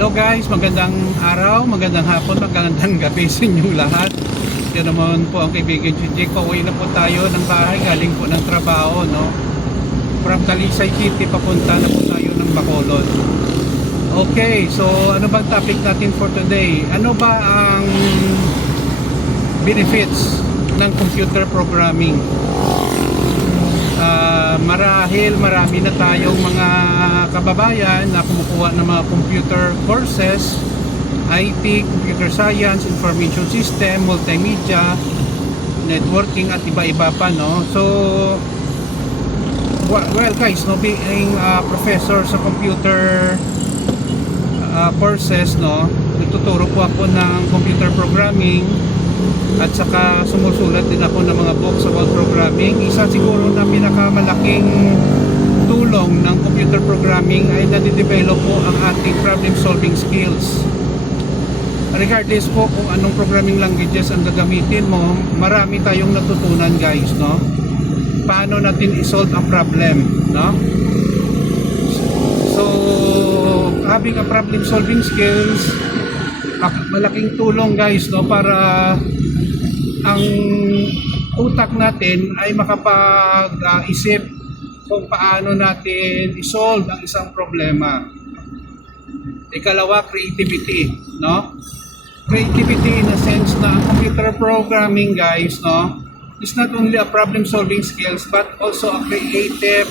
Hello guys, magandang araw, magandang hapon, magandang gabi sa inyong lahat. Yan naman po ang kaibigan si Jake. Pauwi na po tayo ng bahay, galing po ng trabaho, no? From Talisay City, papunta na po tayo ng Bacolod. Okay, so ano bang topic natin for today? Ano ba ang benefits ng computer programming? Marahil marami na tayong mga kababayan na kumukuha ng mga computer courses, IT, computer science, information system, multimedia, networking at iba-iba pa, no? So well guys, no, being professor sa computer courses, no, nagtuturo po ako ng computer programming at saka sumusulat din ako ng mga books about programming. Isa siguro na pinakamalaking tulong ng computer programming ay nadidevelop po ang ating problem solving skills. Regardless po kung anong programming languages ang gagamitin mo, marami tayong natutunan guys, no? Paano natin i-solve ang problem, no? So having a problem solving skills, malaking tulong guys, no, para ang utak natin ay makapag-isip kung paano natin i-solve ang isang problema. Ikalawa, creativity, no? Creativity in a sense na ang computer programming guys, no, is not only a problem solving skills but also a creative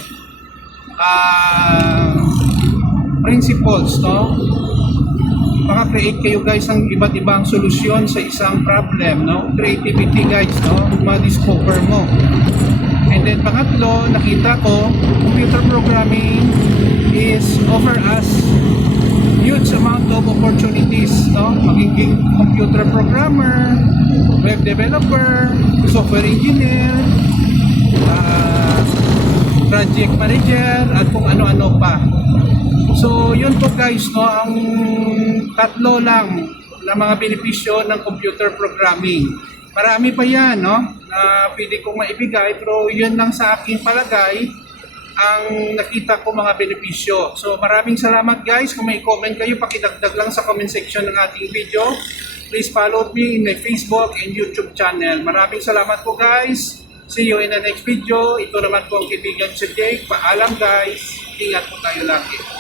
principles, no? Maka-create kayo guys ng iba't ibang solusyon sa isang problem, no? Creativity guys, no? Ma-discover mo. And then pangatlo, nakita ko, computer programming is offer us huge amount of opportunities, no? Magiging computer programmer, web developer, software engineer, project manager, at kung ano-ano pa. So yun po guys, no, ang tatlo lang na mga benepisyo ng computer programming. Marami pa yan, no, na pwede kong maibigay, pero yun lang sa aking palagay ang nakita ko mga benepisyo. So maraming salamat guys. Kung may comment kayo, pakidagdag lang sa comment section ng ating video. Please follow me in my Facebook and YouTube channel. Maraming salamat po guys. See you in the next video. Ito naman po ang kaibigan si Jake. Paalam guys. Ingat po tayo lagi.